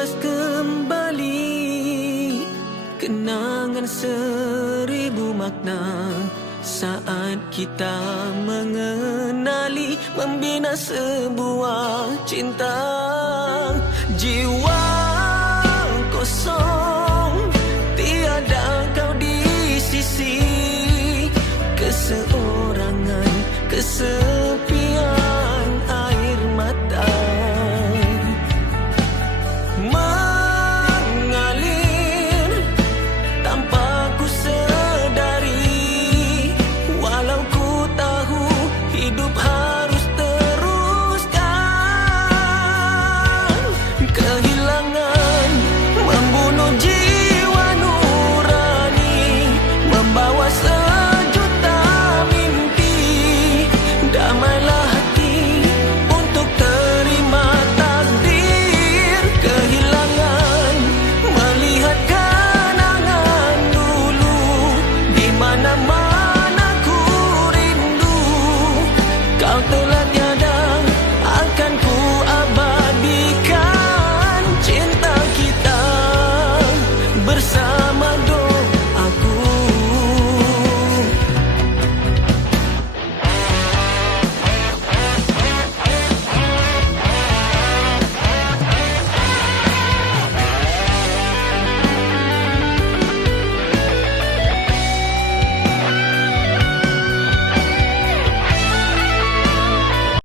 lekas kembali. Kenangan seribu makna. Saat kita mengenali Membina sebuah cinta. Jiwa kosong Tiada kau di sisi. Keseorangan, kesepian out the light.